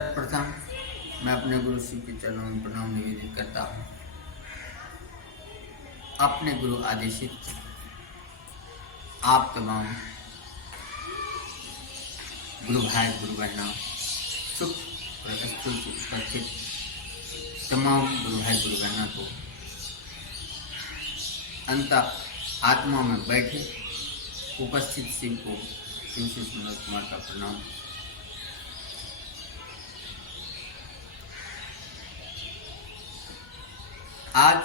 प्रथम मैं अपने गुरु श्री के चरणों में प्रणाम निवेदित करता हूँ। अपने गुरु आदेशित आप तमाम गुरु भाई गुरु बहना सुख प्रस्तुत उपस्थित तमाम गुरु भाई गुरु बहना को अंत आत्मा में बैठे उपस्थित शिव को शिव से मनोज कुमार का प्रणाम। आज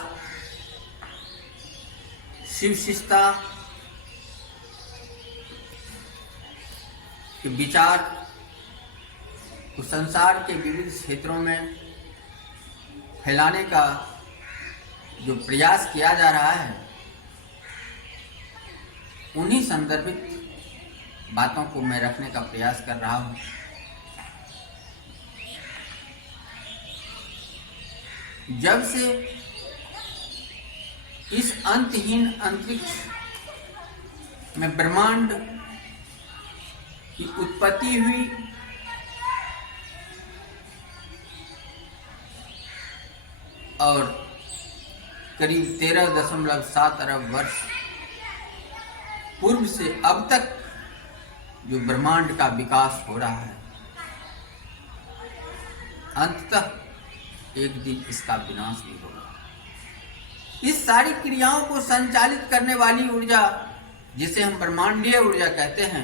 शिव शिष्टता के विचार को संसार के विविध क्षेत्रों में फैलाने का जो प्रयास किया जा रहा है, उन्हीं संदर्भित बातों को मैं रखने का प्रयास कर रहा हूँ। जब से इस अंतहीन अंतरिक्ष में ब्रह्मांड की उत्पत्ति हुई, और करीब 13.7 अरब वर्ष पूर्व से अब तक जो ब्रह्मांड का विकास हो रहा है, अंततः एक दिन इसका विनाश भी होगा। इस सारी क्रियाओं को संचालित करने वाली ऊर्जा, जिसे हम ब्रह्मांडीय ऊर्जा कहते हैं,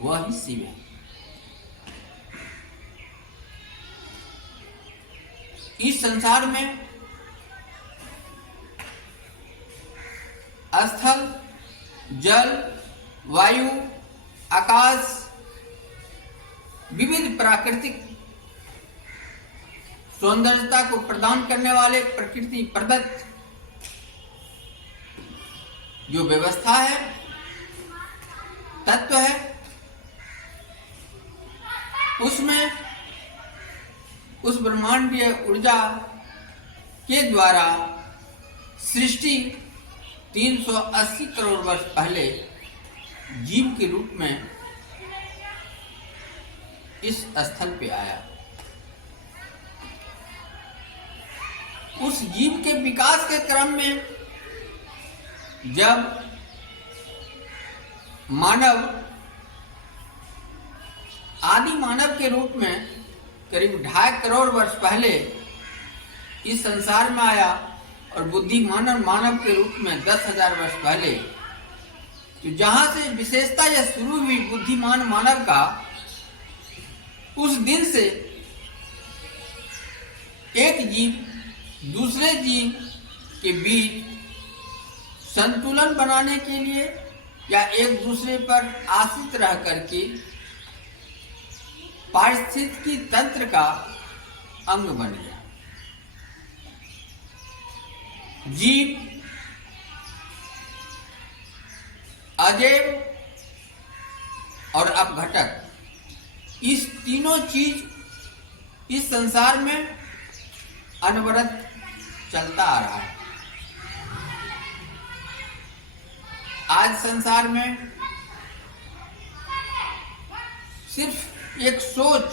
वह ही शिव है। इस संसार में स्थल, जल, वायु, आकाश, विविध प्राकृतिक सौंदर्यता को प्रदान करने वाले प्रकृति प्रदत्त जो व्यवस्था है, तत्व है, उसमें उस ब्रह्मांडीय ऊर्जा के द्वारा सृष्टि 380 करोड़ वर्ष पहले जीव के रूप में इस स्थल पे आया। उस जीव के विकास के क्रम में जब मानव आदि मानव के रूप में करीब 2.5 करोड़ वर्ष पहले इस संसार में आया, और बुद्धिमान मानव के रूप में 10,000 वर्ष पहले, तो जहां से विशेषता यह शुरू हुई बुद्धिमान मानव का, उस दिन से एक जीव दूसरे जीव के बीच संतुलन बनाने के लिए या एक दूसरे पर आश्रित रह करके पारिस्थितिकी तंत्र का अंग बन गया। जीव, अजैव और अपघटक, इस तीनों चीज इस संसार में अनवरत चलता आ रहा है। आज संसार में सिर्फ एक सोच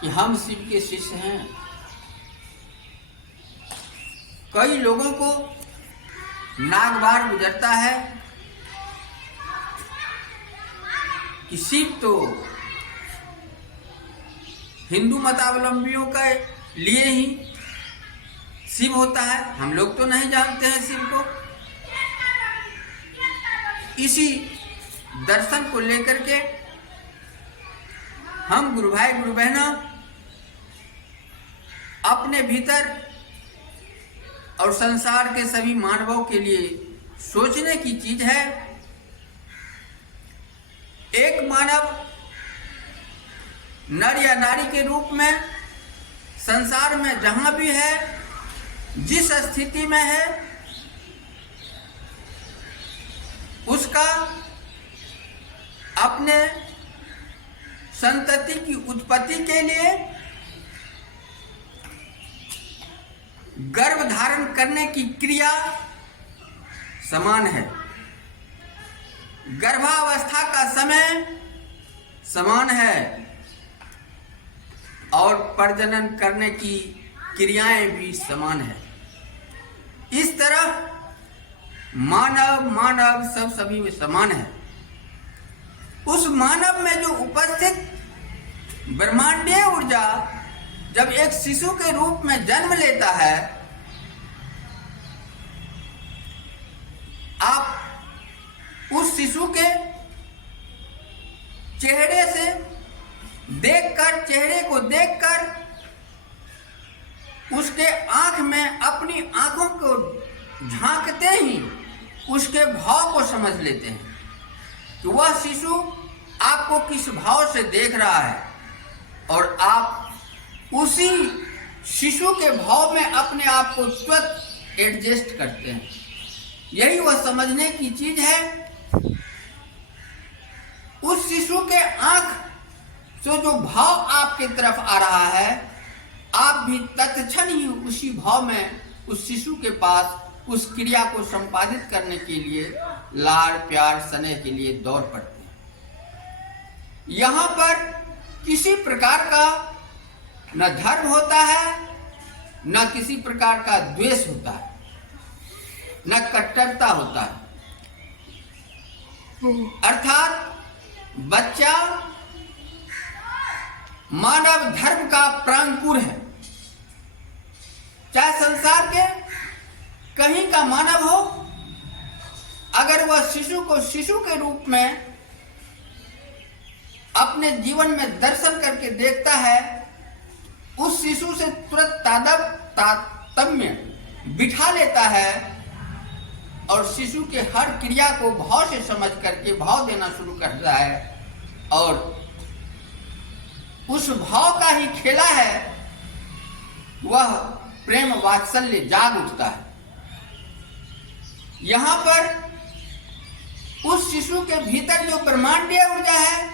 कि हम शिव के शिष्य हैं, कई लोगों को नागवार गुजरता है कि शिव तो हिंदू मतावलंबियों के लिए ही शिव होता है, हम लोग तो नहीं जानते हैं शिव को। इसी दर्शन को लेकर के हम गुरु भाई गुरु बहना अपने भीतर और संसार के सभी मानवों के लिए सोचने की चीज है। एक मानव नर या नारी के रूप में संसार में जहां भी है, जिस स्थिति में है, उसका अपने संतति की उत्पत्ति के लिए गर्भ धारण करने की क्रिया समान है। गर्भावस्था का समय समान है, और प्रजनन करने की क्रियाएं भी समान है। इस तरह मानव सब सभी में समान है। उस मानव में जो उपस्थित ब्रह्मांडीय ऊर्जा जब एक शिशु के रूप में जन्म लेता है, आप उस शिशु के चेहरे को देखकर उसके आंख में अपनी आंखों को झांकते ही उसके भाव को समझ लेते हैं कि वह शिशु आपको किस भाव से देख रहा है, और आप उसी शिशु के भाव में अपने आप को तुरंत एडजस्ट करते हैं। यही वह समझने की चीज है। उस शिशु के आंख से जो भाव आपके तरफ आ रहा है, आप भी तत्क्षण ही उसी भाव में उस शिशु के पास उस क्रिया को संपादित करने के लिए लाड़ प्यार स्नेह के लिए दौड़ पड़ते हैं। यहाँ पर किसी प्रकार का न धर्म होता है, न किसी प्रकार का द्वेष होता है, न कट्टरता होता है। अर्थात बच्चा मानव धर्म का प्रांकुर है। चाहे संसार के कहीं का मानव हो, अगर वह शिशु को शिशु के रूप में अपने जीवन में दर्शन करके देखता है, उस शिशु से तुरंत तारतम्य बिठा लेता है और शिशु के हर क्रिया को भाव से समझ करके भाव देना शुरू करता है, और उस भाव का ही खेला है, वह प्रेम वात्सल्य जाग उठता है। यहाँ पर उस शिशु के भीतर जो ब्रह्मांडीय ऊर्जा है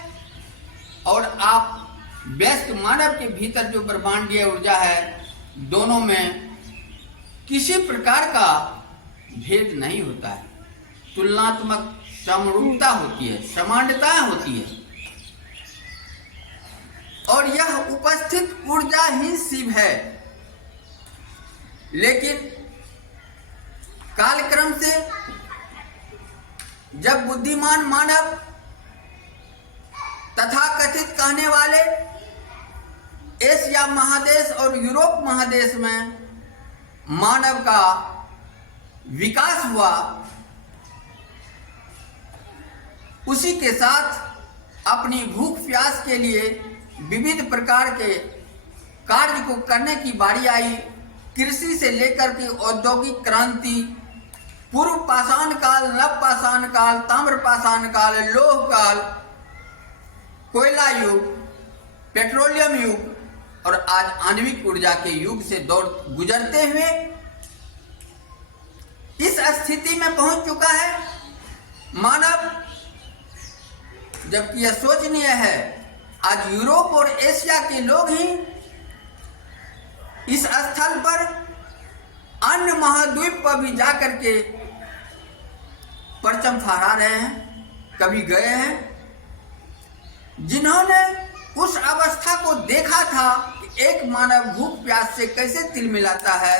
और आप व्यस्त मानव के भीतर जो ब्रह्मांडीय ऊर्जा है, दोनों में किसी प्रकार का भेद नहीं होता है। तुलनात्मक समरूपता होती है, समानताएं होती है, और यह उपस्थित ऊर्जा ही शिव है। लेकिन कालक्रम से जब बुद्धिमान मानव तथाकथित कहने वाले एशिया महादेश और यूरोप महादेश में मानव का विकास हुआ, उसी के साथ अपनी भूख प्यास के लिए विविध प्रकार के कार्य को करने की बारी आई। कृषि से लेकर के औद्योगिक क्रांति, पूर्व पाषाण काल, नव पाषाण काल, ताम्र पाषाण काल, लौह काल, कोयला युग, पेट्रोलियम युग और आज आणविक ऊर्जा के युग से दौर गुजरते हुए इस स्थिति में पहुंच चुका है मानव। जबकि यह सोचनीय है, आज यूरोप और एशिया के लोग ही इस स्थल पर अन्य महाद्वीप पर भी जाकर के परचम फहरा रहे हैं, कभी गए हैं। जिन्होंने उस अवस्था को देखा था कि एक मानव भूख प्यास से कैसे तिल मिलाता है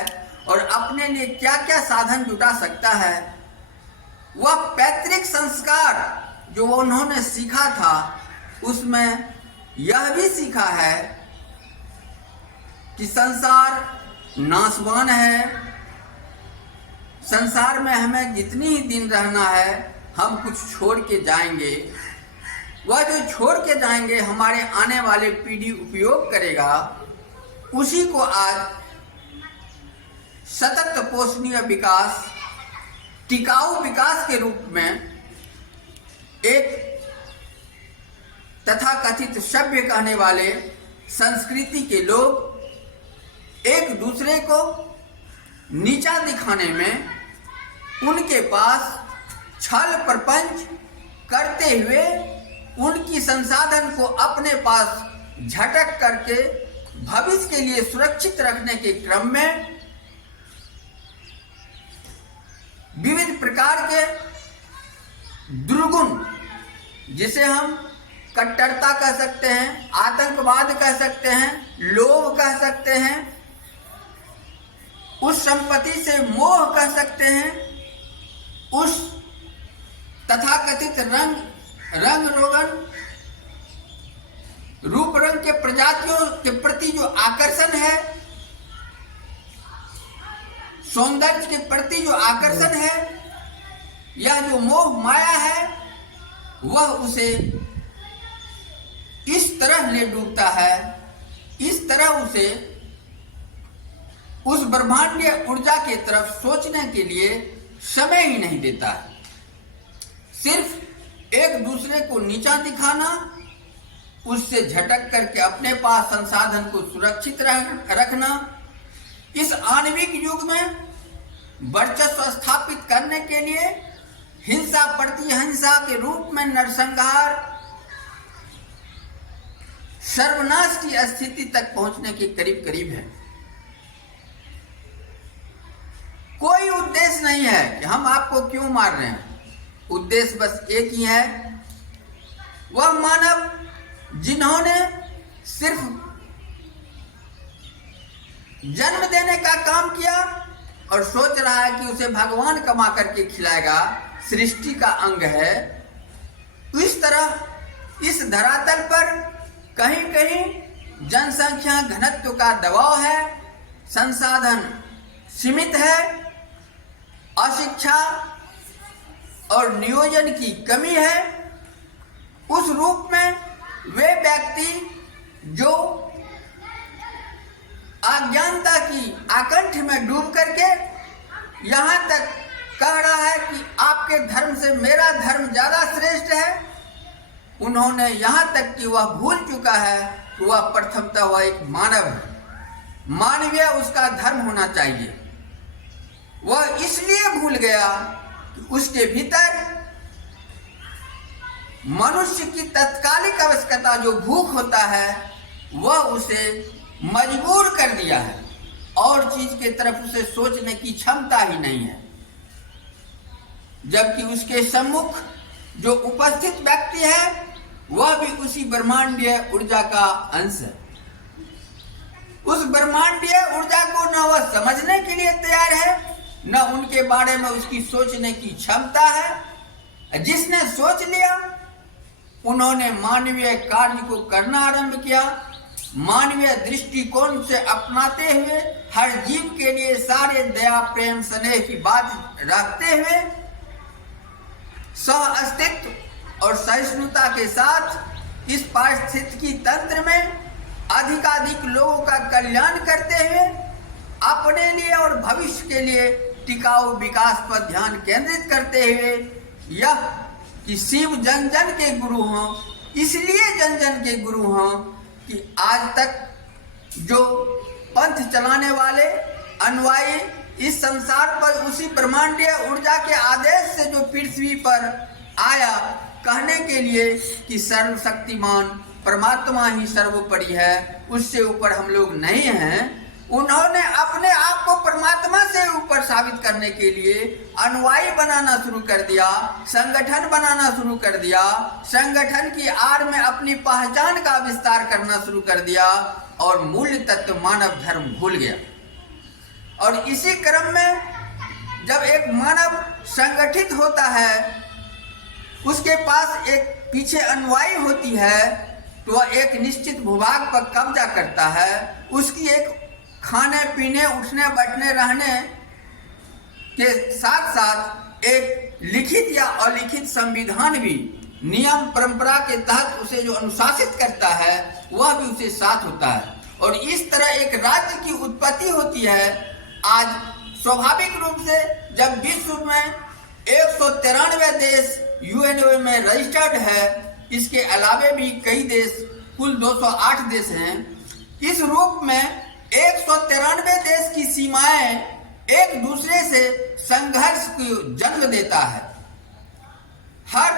और अपने लिए क्या क्या साधन जुटा सकता है, वह पैतृक संस्कार जो उन्होंने सीखा था, उसमें यह भी सीखा है कि संसार नाशवान है, संसार में हमें जितनी ही दिन रहना है हम कुछ छोड़ के जाएंगे। वह जो छोड़ के जाएंगे हमारे आने वाले पीढ़ी उपयोग करेगा, उसी को आज सतत पोषणीय विकास, टिकाऊ विकास के रूप में एक तथाकथित सभ्य कहने वाले संस्कृति के लोग एक दूसरे को नीचा दिखाने में उनके पास छल प्रपंच करते हुए उनकी संसाधन को अपने पास झटक करके भविष्य के लिए सुरक्षित रखने के क्रम में विविध प्रकार के दुर्गुण, जिसे हम कट्टरता कह सकते हैं, आतंकवाद कह सकते हैं, लोभ कह सकते हैं, उस संपत्ति से मोह कह सकते हैं, उस तथाकथित रंग रोगन रूप रंग के प्रजातियों के प्रति जो आकर्षण है, सौंदर्य के प्रति जो आकर्षण है, यह जो मोह माया है, वह उसे इस तरह ले डूबता है, इस तरह उसे उस ब्रह्मांडीय ऊर्जा की तरफ सोचने के लिए समय ही नहीं देता है। सिर्फ एक दूसरे को नीचा दिखाना, उससे झटक करके अपने पास संसाधन को सुरक्षित रखना, इस आणविक युग में वर्चस्व स्थापित करने के लिए हिंसा प्रतिहिंसा के रूप में नरसंहार, सर्वनाश की स्थिति तक पहुंचने के करीब करीब है। कोई उद्देश्य नहीं है कि हम आपको क्यों मार रहे हैं, उद्देश्य बस एक ही है, वह मानव जिन्होंने सिर्फ जन्म देने का काम किया और सोच रहा है कि उसे भगवान कमा करके खिलाएगा, सृष्टि का अंग है, इस तरह इस धरातल पर कहीं कहीं जनसंख्या घनत्व का दबाव है, संसाधन सीमित है, अशिक्षा और नियोजन की कमी है। उस रूप में वे व्यक्ति जो अज्ञानता की आकंठ में डूब करके यहाँ तक कह रहा है कि आपके धर्म से मेरा धर्म ज्यादा श्रेष्ठ है, उन्होंने यहाँ तक कि वह भूल चुका है कि वह प्रथमतः वह एक मानव है, मानवीय उसका धर्म होना चाहिए। वह इसलिए भूल गया कि उसके भीतर मनुष्य की तत्कालिक आवश्यकता जो भूख होता है, वह उसे मजबूर कर दिया है और चीज के तरफ उसे सोचने की क्षमता ही नहीं है। जबकि उसके सम्मुख जो उपस्थित व्यक्ति है, वह भी उसी ब्रह्मांडीय ऊर्जा का अंश है। उस ब्रह्मांडीय ऊर्जा को न वह समझने के लिए तैयार है, न उनके बारे में उसकी सोचने की क्षमता है। जिसने सोच लिया, उन्होंने मानवीय कार्य को करना आरंभ किया, मानवीय दृष्टिकोण से अपनाते हुए हर जीव के लिए सारे दया प्रेम स्नेह की बात रखते हुए सह अस्तित्व और सहिष्णुता के साथ इस पारिस्थितिकी तंत्र में अधिकाधिक लोगों का कल्याण करते हुए अपने लिए और भविष्य के लिए टिकाऊ विकास पर ध्यान केंद्रित करते हुए यह कि शिव जन जन के गुरु हों, इसलिए जन जन के गुरु हों कि आज तक जो पंथ चलाने वाले अनुयायी इस संसार पर उसी ब्रह्मांडीय ऊर्जा के आदेश से जो पृथ्वी पर आया कहने के लिए कि सर्वशक्तिमान परमात्मा ही सर्वोपरि है, उससे ऊपर हम लोग नहीं हैं, उन्होंने अपने आप को परमात्मा से ऊपर साबित करने के लिए अनुयायी बनाना शुरू कर दिया, संगठन बनाना शुरू कर दिया, संगठन की आड़ में अपनी पहचान का विस्तार करना शुरू कर दिया और मूल तत्व मानव धर्म भूल गया। और इसी क्रम में जब एक मानव संगठित होता है, उसके पास एक पीछे अनुयायी होती है, तो वह एक निश्चित भूभाग पर कब्जा करता है। उसकी एक खाने पीने उठने बैठने रहने के साथ साथ एक लिखित या अलिखित संविधान भी नियम परंपरा के तहत उसे जो अनुशासित करता है, वह भी उसे साथ होता है। और इस तरह एक राज्य की उत्पत्ति होती है। आज स्वाभाविक रूप से जब विश्व में 193 देश यूएनओ में रजिस्टर्ड है, इसके अलावे भी कई देश, कुल 208 देश हैं, इस रूप में 193 देश की सीमाएं एक दूसरे से संघर्ष को जन्म देता है। हर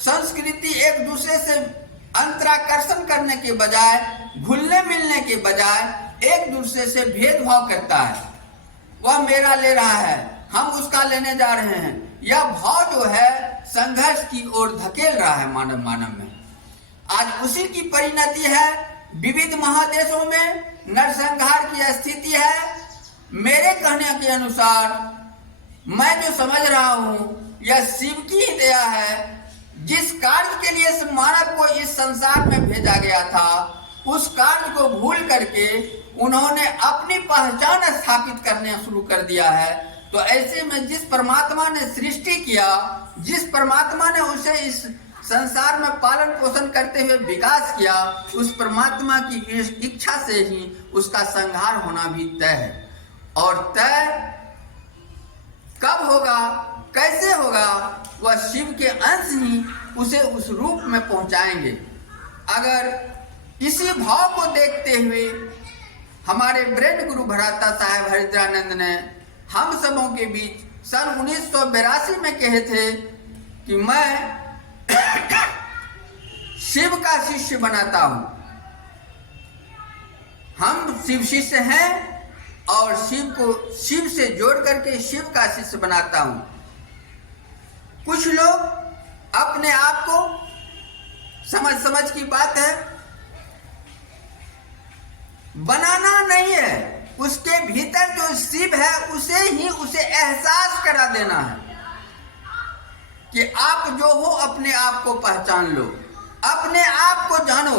संस्कृति एक दूसरे से अंतराकर्षण करने के बजाय, घुलने मिलने के बजाय एक दूसरे से भेदभाव करता है। वह मेरा ले रहा है, हम उसका लेने जा रहे हैं। यह भाव जो है संघर्ष की ओर धकेल रहा है मानव में। उसी की परिणति है। विविध महादेशों में नरसंहार की स्थिति है। मेरे कहने के अनुसार मैं जो समझ रहा हूँ यह शिव की ही दया है। जिस कार्य के लिए इस मानव को इस संसार में भेजा गया था उस कार्य को भूल करके उन्होंने अपनी पहचान स्थापित करना शुरू कर दिया है। तो ऐसे में जिस परमात्मा ने सृष्टि किया, जिस परमात्मा ने उसे इस संसार में पालन पोषण करते हुए विकास किया, उस परमात्मा की इच्छा से ही उसका संहार होना भी तय है। और तय कब होगा, कैसे होगा, वह शिव के अंश ही उसे उस रूप में पहुंचाएंगे। अगर इसी भाव को देखते हुए हमारे ब्रह्म गुरु भराता साहेब हरिद्रानंद ने हम सबों के बीच सन 1982 में कहे थे कि मैं शिव का शिष्य बनाता हूं। हम शिव शिष्य हैं और शिव से जोड़ करके शिव का शिष्य बनाता हूं। कुछ लोग अपने आप को समझ की बात है, बनाना नहीं है, उसके भीतर जो शिव है उसे एहसास करा देना है कि आप जो हो अपने आप को पहचान लो, अपने आप को जानो।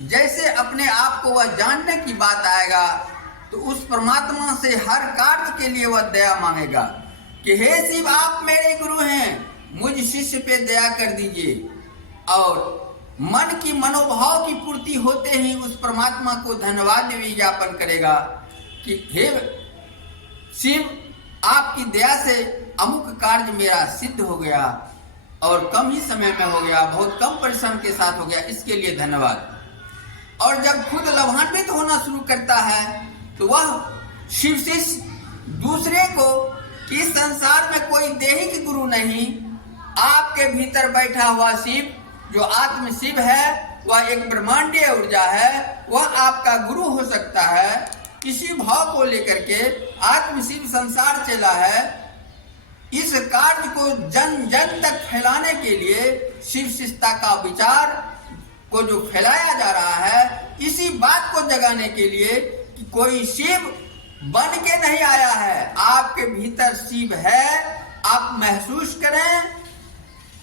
जैसे अपने आप को वह जानने की बात आएगा तो उस परमात्मा से हर कार्य के लिए वह दया मांगेगा कि हे शिव आप मेरे गुरु हैं, मुझ शिष्य पे दया कर दीजिए। और मन की मनोभाव की पूर्ति होते ही उस परमात्मा को धन्यवाद भी ज्ञापन करेगा कि हे शिव आपकी दया से अमुक कार्य मेरा सिद्ध हो गया और कम ही समय में हो गया, बहुत कम परिश्रम के साथ हो गया, इसके लिए धन्यवाद। और जब खुद लाभान्वित होना शुरू करता है तो वह शिव शिष्य दूसरे को कि इस संसार में कोई देहिक गुरु नहीं, आपके भीतर बैठा हुआ शिव जो आत्म शिव है, वह एक ब्रह्मांडीय ऊर्जा है, वह आपका गुरु हो सकता है। इसी भाव को लेकर के आत्म शिव संसार चला है। इस कार्य को जन जन तक फैलाने के लिए शिव शिष्यता का विचार को जो फैलाया जा रहा है, इसी बात को जगाने के लिए कि कोई शिव बन के नहीं आया है, आपके भीतर शिव है, आप महसूस करें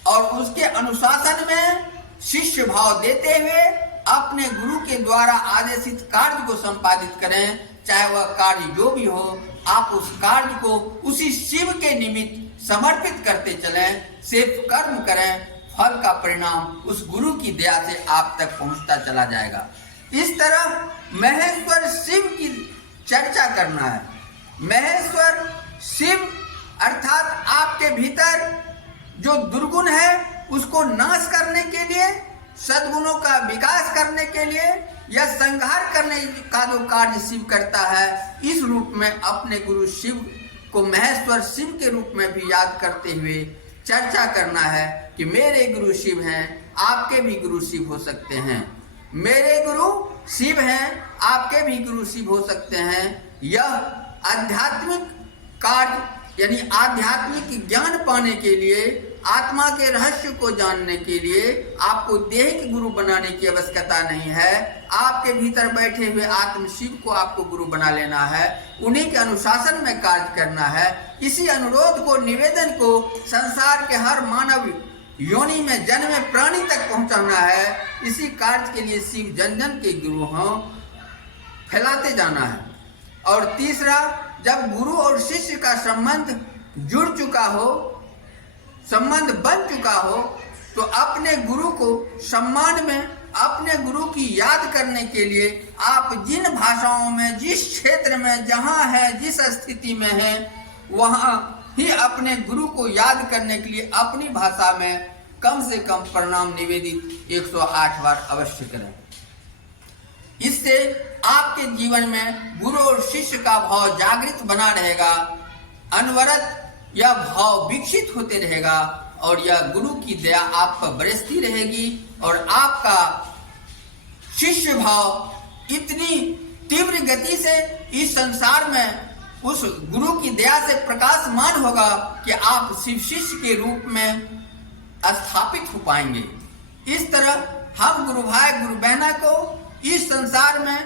और उसके अनुशासन में शिष्य भाव देते हुए अपने गुरु के द्वारा आदेशित कार्य को संपादित करें। चाहे वह कार्य जो भी हो, आप उस कार्य को उसी शिव के निमित्त समर्पित करते चलें, सिर्फ कर्म करें, फल का परिणाम उस गुरु की दया से आप तक पहुंचता चला जाएगा। इस तरह महेश्वर शिव की चर्चा करना है। महेश्वर शिव अर्थात आपके भीतर जो दुर्गुण है उसको नाश करने के लिए, सद्गुणों का विकास करने के लिए या संहार करने का जो कार्य शिव करता है, इस रूप में अपने गुरु शिव को महेश्वर शिव के रूप में भी याद करते हुए चर्चा करना है कि मेरे गुरु शिव हैं, आपके भी गुरु शिव हो सकते हैं। मेरे गुरु शिव हैं, आपके भी गुरु शिव हो सकते हैं। यह आध्यात्मिक कार्य यानी आध्यात्मिक ज्ञान पाने के लिए, आत्मा के रहस्य को जानने के लिए आपको देह के गुरु बनाने की आवश्यकता नहीं है। आपके भीतर बैठे हुए आत्म शिव को आपको गुरु बना लेना है, उन्हीं के अनुशासन में कार्य करना है। इसी अनुरोध को, निवेदन को संसार के हर मानव योनि में जन्मे प्राणी तक पहुंचाना है। इसी कार्य के लिए शिव जन जन के गुरु हों, फैलाते जाना है। और तीसरा, जब गुरु और शिष्य का संबंध जुड़ चुका हो, संबंध बन चुका हो, तो अपने गुरु को सम्मान में, अपने गुरु की याद करने के लिए आप जिन भाषाओं में, जिस क्षेत्र में जहां है, जिस स्थिति में है, वहां ही अपने गुरु को याद करने के लिए अपनी भाषा में कम से कम प्रणाम निवेदित 108 बार अवश्य करें। इससे आपके जीवन में गुरु और शिष्य का भाव जागृत बना रहेगा, अनवरत यह भाव विकसित होते रहेगा और यह गुरु की दया आप पर बरसती रहेगी और आपका शिष्य भाव इतनी तीव्र गति से इस संसार में उस गुरु की दया से प्रकाशमान होगा कि आप शिव शिष्य के रूप में स्थापित हो पाएंगे। इस तरह हम गुरु भाई गुरु बहना को इस संसार में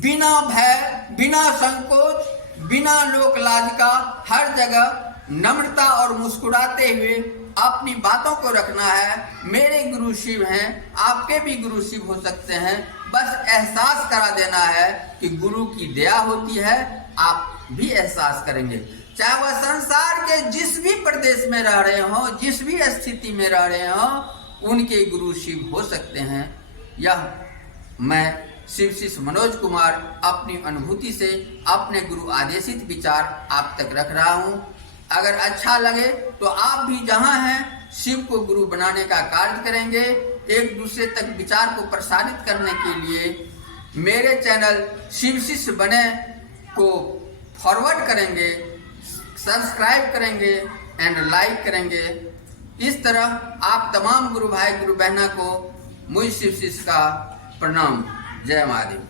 बिना भय, बिना संकोच, बिना लोक लाज का हर जगह नम्रता और मुस्कुराते हुए अपनी बातों को रखना है। मेरे गुरु शिव हैं, आपके भी गुरु शिव हो सकते हैं। बस एहसास करा देना है कि गुरु की दया होती है, आप भी एहसास करेंगे। चाहे वह संसार के जिस भी प्रदेश में रह रहे हो, जिस भी स्थिति में रह रहे हो, उनके गुरु शिव हो सकते हैं। यह मैं शिव शिष्य मनोज कुमार अपनी अनुभूति से अपने गुरु आदेशित विचार आप तक रख रहा हूँ। अगर अच्छा लगे तो आप भी जहाँ हैं शिव को गुरु बनाने का कार्य करेंगे। एक दूसरे तक विचार को प्रसारित करने के लिए मेरे चैनल शिव शिष्य बने को फॉरवर्ड करेंगे, सब्सक्राइब करेंगे एंड लाइक करेंगे। इस तरह आप तमाम गुरु भाई गुरु बहना को मुझ शिव शिष्य का प्रणाम। जय महादेव।